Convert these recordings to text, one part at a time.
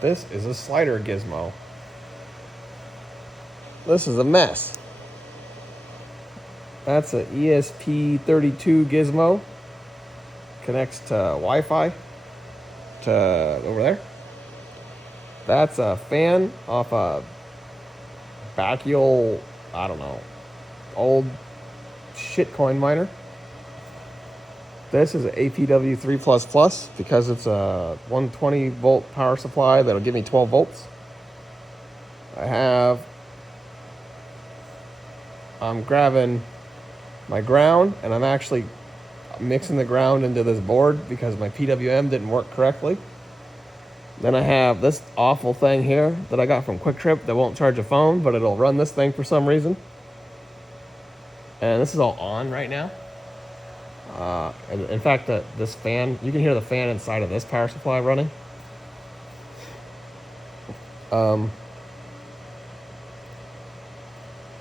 This is a slider gizmo. This is a mess. That's an ESP32 gizmo. Connects to Wi-Fi to over there. That's a fan off a Bacchial, I don't know, old shitcoinminer. This is an APW3++ because it's a 120 volt power supply that'll give me 12 volts. I'm grabbing my ground and I'm actually mixing the ground into this board because my PWM didn't work correctly. Then I have this awful thing here that I got from Quick Trip that won't charge a phone, but it'll run this thing for some reason. And this is all on right now. In fact, this fan, you can hear the fan inside of this power supply running.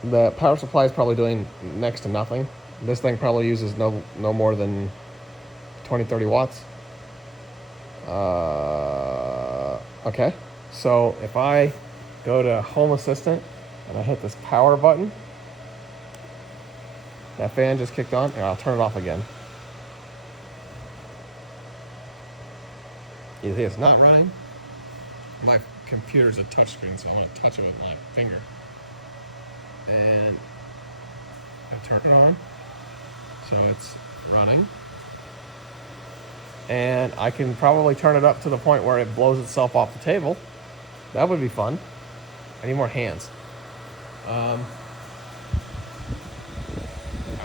The power supply is probably doing next to nothing. This thing probably uses no more than 20-30 watts. Okay, so if I go to Home Assistant and I hit this power button, that fan just kicked on, and I'll turn it off again. You see it's not running? My computer's a touchscreen, so I'm going to touch it with my finger. And I turn it on, so it's running. And I can probably turn it up to the point where it blows itself off the table. That would be fun. I need more hands. All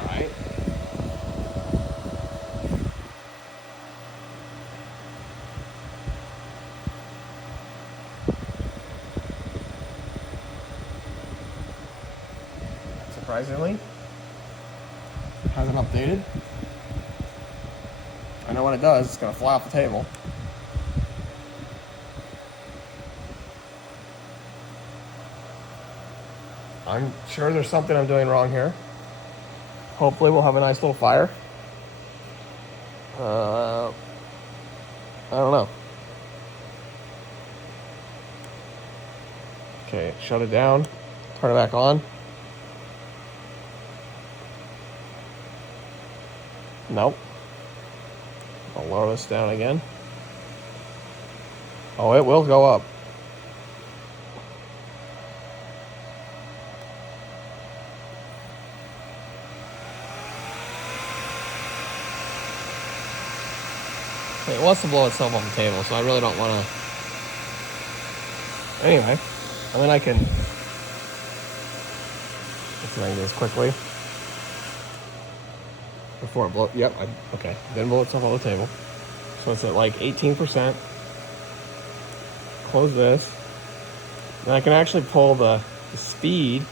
right. Surprisingly, it hasn't updated. I know when it does, it's going to fly off the table. I'm sure there's something I'm doing wrong here. Hopefully we'll have a nice little fire. I don't know. Okay, shut it down. Turn it back on. Nope. I'll lower this down again. Oh, it will go up. It wants to blow itself off the table, so I really don't want to. Anyway, and then I can. Let's see if I can do this quickly. Before it blows. Yep, okay. Didn't blow itself off the table. So it's at like 18%. Close this. And I can actually pull the speed.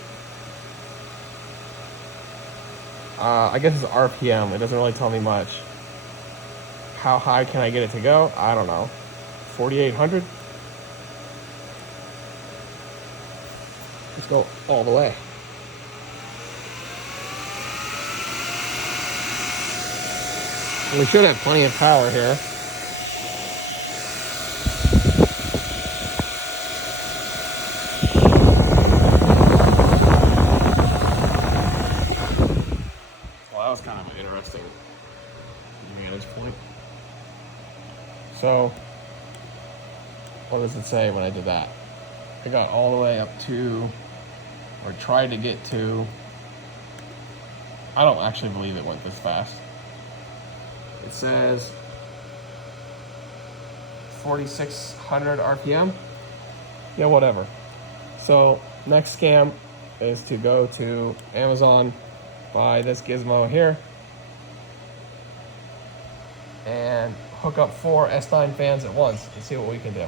I guess it's RPM. It doesn't really tell me much. How high can I get it to go? I don't know. 4,800? Let's go all the way. We should have plenty of power here. Well, that was kind of an interesting vantage point. So, what does it say when I did that? I got all the way up to, or tried to get to, I don't actually believe it went this fast. It says 4,600 RPM. Yeah, whatever. So next scam is to go to Amazon, buy this gizmo here, and hook up 4 S9 fans at once and see what we can do.